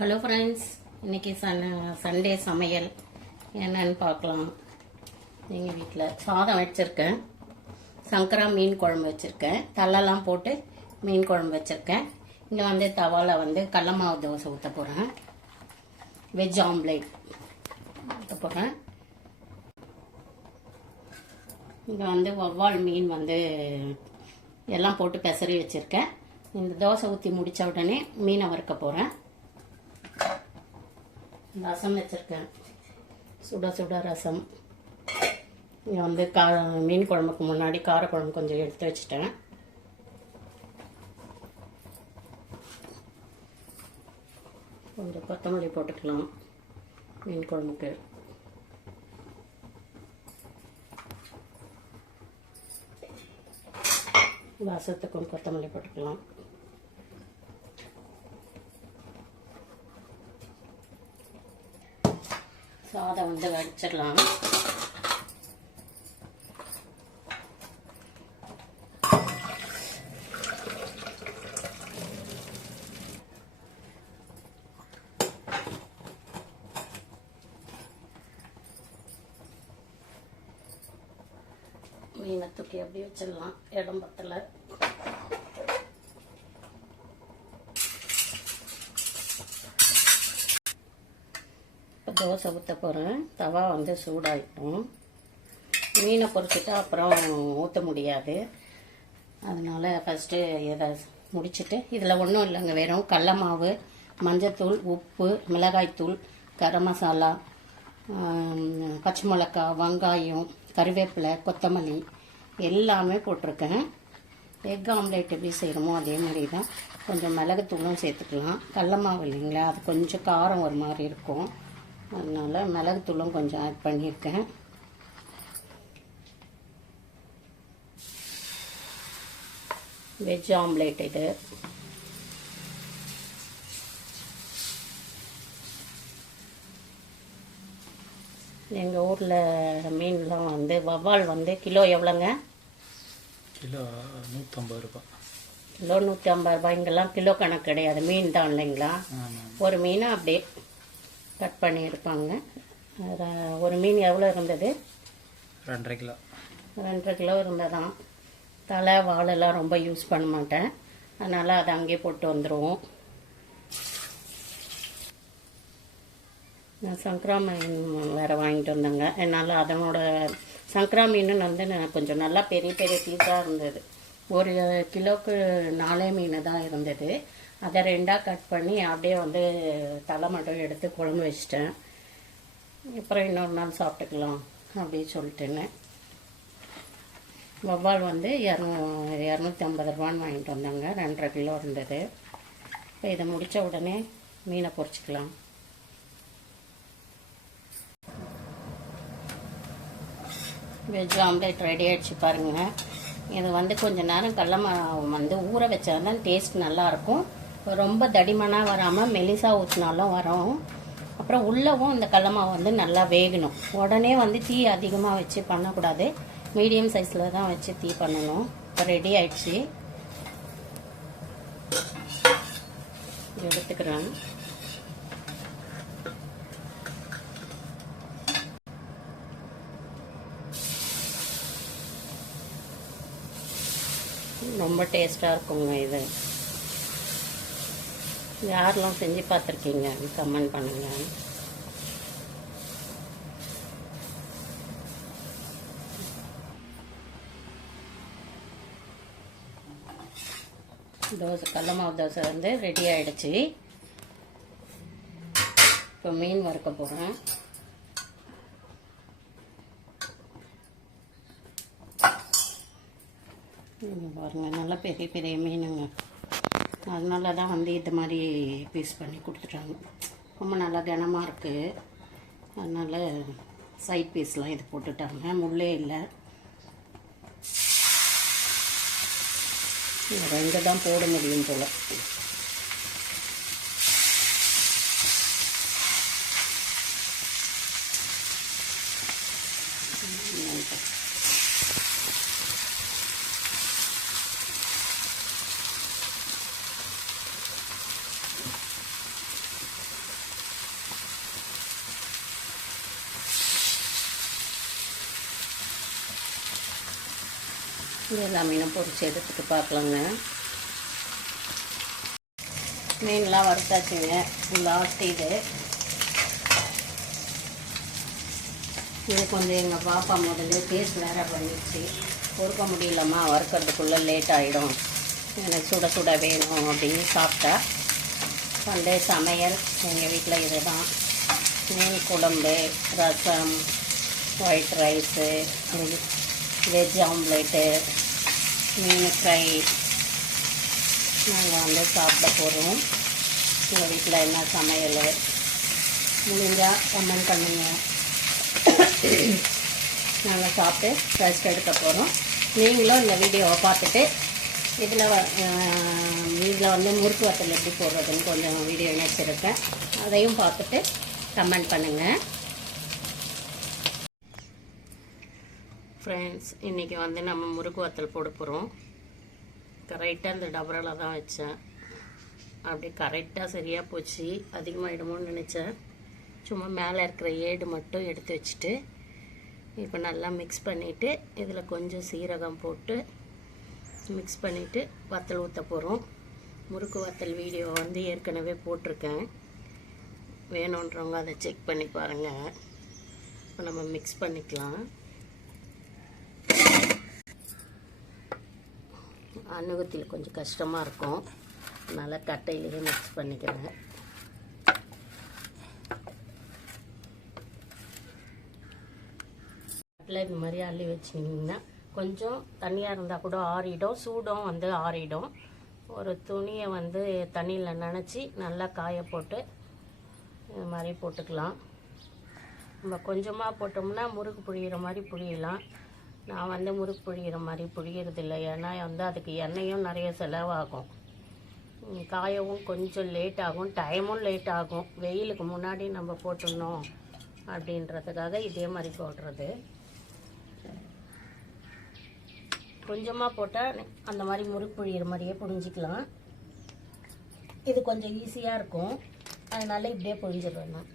Hello friends, இன்றைக்கி Sunday சமையல் என்னன்னு பார்க்கலாம். எங்கள் வீட்டில் சாதம் வச்சுருக்கேன், சங்கரா மீன் குழம்பு வச்சுருக்கேன், தள்ளெல்லாம் போட்டு மீன் குழம்பு வச்சுருக்கேன். இங்கே தவாவில் கடல மாவு தோசை ஊற்ற போகிறேன், வெஜ் ஆம்லேட் ஊற்ற போகிறேன். இங்கே வவ்வால் மீன் எல்லாம் போட்டு பெசரி வச்சுருக்கேன். இந்த தோசை ஊற்றி முடித்த உடனே மீனை வறுக்க போகிறேன். ரசம் வச்சுருக்கேன், சுட சுட ரசம். இங்கே மீன் குழம்புக்கு முன்னாடி காரக்குழம்பு கொஞ்சம் எடுத்து வச்சுட்டேன். கொஞ்சம் கொத்தமல்லி போட்டுக்கலாம் மீன் குழம்புக்கு. ரசத்துக்கும் கொத்தமல்லி போட்டுக்கலாம். சாதம் வடிச்சிடலாம். மீனை தூக்கி அப்படியே வச்சிடலாம், இடம் பத்தலை. தோசை ஊற்ற போகிறேன். தவா சூடாகிட்டோம். மீனை பொரிச்சிட்டு அப்புறம் ஊற்ற முடியாது, அதனால் ஃபஸ்ட்டு இதை முடிச்சுட்டு, இதில் ஒன்றும் இல்லைங்க, வெறும் கடல மாவு, மஞ்சத்தூள், உப்பு, மிளகாய்த்தூள், கரம் மசாலா, பச்சை மிளகாய், வெங்காயம், கறிவேப்பிலை, கொத்தமல்லி எல்லாமே போட்டிருக்கேன். எக் ஆம்லேட் எப்படி செய்கிறோமோ அதே மாதிரி தான். கொஞ்சம் மிளகுத்தூளும் சேர்த்துக்கலாம். கடல மாவு இல்லைங்களா, அது கொஞ்சம் காரம் ஒரு மாதிரி இருக்கும், அதனால் மிளகுத்தூளும் கொஞ்சம் ஆட் பண்ணியிருக்கேன். வெஜ் ஆம்லேட் இது. எங்கள் ஊரில் மீன்லாம் வவ்வால் கிலோ எவ்வளோங்க? கிலோ 150 ரூபா. கிலோ 150 ரூபாய். இங்கெல்லாம் கிலோ கணக்கு கிடையாது, மீன் தான் இல்லைங்களா. ஒரு மீனை அப்படியே கட் பண்ணி எடுப்பாங்க. ஒரு மீன் எவ்வளோ இருந்தது? 2.5 கிலோ. 2.5 கிலோ இருந்ததான். தலை வாழெல்லாம் ரொம்ப யூஸ் பண்ண மாட்டேன், அதனால் அதை அங்கேயே போட்டு வந்துடுவோம். நான் சங்கரா மீன் வேறு வாங்கிட்டு வந்தேங்க, என்னால் அதனோட சங்கரா மீன் நான் கொஞ்சம் நல்லா பெரிய பெரிய பீஸாக இருந்தது. ஒரு கிலோவுக்கு 4 மீன் தான் இருந்தது. அதை 2ஆக கட் பண்ணி அப்படியே தலை மட்டும் எடுத்து குழம்பு வச்சிட்டேன். அப்புறம் இன்னொரு நாள் சாப்பிட்டுக்கலாம் அப்படின்னு சொல்லிட்டேன்னு. வவ்வால் 250 ரூபான்னு வாங்கிட்டு வந்தாங்க, 2.5 கிலோ இருந்தது. இப்போ இதை முடித்த உடனே மீனை பொரிச்சிக்கலாம். வெஜ் ஆம்லேட் ரெடி ஆகிடுச்சு பாருங்கள். இது கொஞ்சம் நேரம் கடல மாவு ஊற வச்சா தான் டேஸ்ட் நல்லாயிருக்கும். ரொம்ப தடிமனாக வராமல் மெலிசா ஊற்றினாலும் வரும். அப்புறம் உள்ளவும் இந்த கடல மாவு நல்லா வேகணும். உடனே தீ அதிகமாக வச்சு பண்ணக்கூடாது, மீடியம் சைஸில் தான் வச்சு தீ பண்ணணும். இப்போ ரெடி ஆயிடுச்சு, எடுத்துக்கிறேன். ரொம்ப டேஸ்ட்டாக இருக்குங்க இது. யாரெல்லாம் செஞ்சு பார்த்துருக்கீங்க கமெண்ட் பண்ணுங்க. தோசை கடல மாவு தோசை ரெடி ஆகிடுச்சு. இப்போ மீன் வறுக்க போகிறேன். பாருங்கள், நல்லா பெரிய பெரிய மீனுங்க, அதனால தான் இது மாதிரி பீஸ் பண்ணி கொடுத்துட்டாங்க. ரொம்ப நல்லா கனமாக இருக்குது, அதனால் சைட் பீஸ்லாம் இது போட்டுட்டாங்க, முள்ளே இல்லை. 2 தான் போட முடியும் போல். இது எல்லா மீனும் பொரிச்சு எடுத்துட்டு பார்க்கலாங்க. மீன்லாம் வறுத்தாச்சுங்க. லாஸ்ட் இது கொஞ்சம் எங்கள் பாப்பா முதல்ல கேஸ் வேறு பண்ணிடுச்சு. பொறுக்க முடியலம்மா, வறுக்கிறதுக்குள்ளே லேட் ஆகிடும், எனக்கு சுட சுட வேணும் அப்படின்னு சாப்பிட்டா. வந்து சமையல் எங்கள் வீட்டில் இது தான். மீன் குழம்பு, ரசம், ஒயிட் ரைஸு, வெஜ் ஆம்லேட்டு, மீன் ஃப்ரை நாங்கள் வந்து சாப்பிட போகிறோம். எங்கள் வீட்டில் என்ன சமையல் முடிஞ்சால் கமெண்ட் பண்ணுங்க. நாங்கள் சாப்பிட்டு ரெஸ்ட் எடுக்க போகிறோம். நீங்களும் இந்த வீடியோவை பார்த்துட்டு இதில் வந்து முறுக்கு வத்தல் எப்படி போடுறதுன்னு கொஞ்சம் வீடியோ இணைச்சிருக்கேன், அதையும் பார்த்துட்டு கமெண்ட் பண்ணுங்கள். ஃப்ரெண்ட்ஸ், இன்றைக்கி வந்து நம்ம முறுக்கு வத்தல் போட போகிறோம். கரெக்டாக இந்த டபராவில் தான் வச்சேன். அப்படி கரெக்டாக சரியாக போச்சு. அதிகமாகிடுமோன்னு நினச்சேன். சும்மா மேலே இருக்கிற ஏடு மட்டும் எடுத்து வச்சுட்டு இப்போ நல்லா மிக்ஸ் பண்ணிவிட்டு இதில் கொஞ்சம் சீரகம் போட்டு மிக்ஸ் பண்ணிவிட்டு வத்தல் ஊற்ற போகிறோம். முறுக்கு வத்தல் வீடியோ வந்து ஏற்கனவே போட்டிருக்கேன், வேணுன்றவங்க அதை செக் பண்ணி பாருங்கள். இப்போ நம்ம மிக்ஸ் பண்ணிக்கலாம். அணுகத்தில் கொஞ்சம் கஷ்டமாக இருக்கும், அதனால் கட்டையிலேயே மிக்ஸ் பண்ணிக்கிறேன். இந்த மாதிரி அள்ளி வச்சிங்கன்னா கொஞ்சம் தண்ணியாக இருந்தால் கூட ஆறிடும், சூடும் வந்து ஆறிடும். ஒரு துணியை வந்து தண்ணியில் நனைச்சி நல்லா காய போட்டு இது மாதிரி போட்டுக்கலாம். நம்ம கொஞ்சமாக போட்டோம்னா முறுக்கு புழியிற மாதிரி புழியலாம். நான் வந்து முறுக்கு புழியிற மாதிரி புழியறதில்லை, ஏன்னா வந்து அதுக்கு எண்ணெயும் நிறைய செலவாகும், காயவும் கொஞ்சம் லேட் ஆகும், டைமும் லேட் ஆகும். வெயிலுக்கு முன்னாடி நம்ம போட்டுடணும் அப்படின்றதுக்காக இதே மாதிரி போடுறது. கொஞ்சமாக போட்டால் அந்த மாதிரி முறுக்கு புழியிற மாதிரியே புழிஞ்சிக்கலாம். இது கொஞ்சம் ஈஸியாக இருக்கும், அதனால இப்படியே புழிஞ்சிடுவேன் நான்.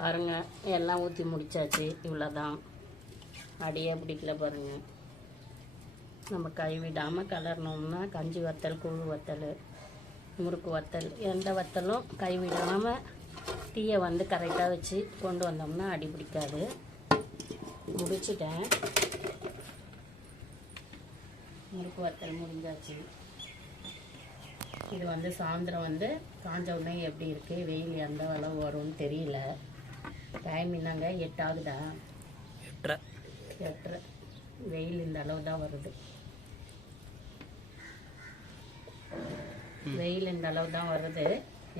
பாருங்கள், எல்லாம் ஊற்றி முடித்தாச்சு. இவ்வளோதான், அடியே பிடிக்கல பாருங்கள். நம்ம கைவிடாமல் கலரணும்னா கஞ்சி வத்தல், குழு வத்தல், முறுக்கு வத்தல், எந்த வத்தலும் கைவிடாமல் தீயை வந்து கரெக்டாக வச்சு கொண்டு வந்தோம்னா அடி பிடிக்காது. முடிச்சிட்டேன், முறுக்கு வத்தல் முடிஞ்சாச்சு. இது வந்து சாயந்தரம் வந்து காஞ்ச உடனே எப்படி இருக்குது, வெயில் எந்த அளவு வரும்னு தெரியல. டைம் என்னங்க 8 ஆகுதா? 8:30. வெயில் இந்த அளவு தான் வருது. வெயில் இந்த அளவு தான் வருது.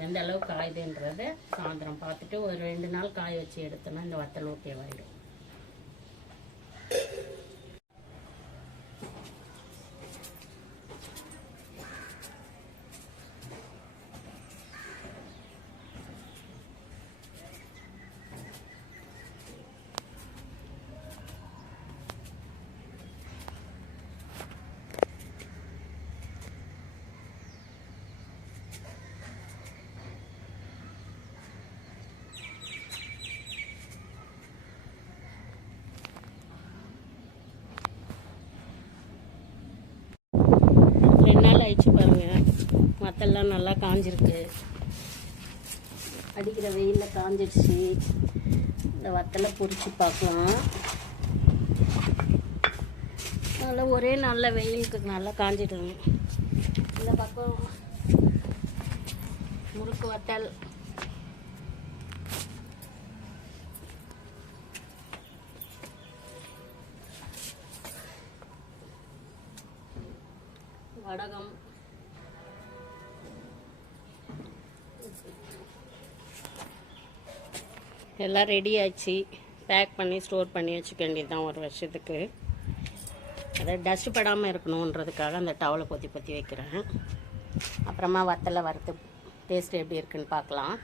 எந்த அளவு காயுதுன்றதை சாயந்தரம் பார்த்துட்டு ஒரு 2 நாள் காய வச்சு எடுத்தோன்னா இந்த வத்தல் ஓகேவாயிடும். ஆயிடுச்சு பாருங்க, வத்தெல்லாம் நல்லா காஞ்சிருக்கு. அடிக்கிற வெயிலில் காஞ்சிடுச்சு. இந்த வத்தலை பொரிச்சு பார்க்கலாம். நல்லா ஒரே நல்ல வெயிலுக்கு நல்லா காஞ்சிடுங்க. இந்த பக்கம் முறுக்கு வத்தல், வடகம், எல்லாம் ரெடி ஆச்சு. பேக் பண்ணி ஸ்டோர் பண்ணி வச்சுக்க வேண்டியது தான் ஒரு வருஷத்துக்கு. அதை டஸ்ட் படாமல் இருக்கணுன்றதுக்காக அந்த டவலை பொத்தி பொத்தி வைக்கிறேன். அப்புறமா வத்தலை வறுத்து டேஸ்ட் எப்படி இருக்குன்னு பார்க்கலாம்.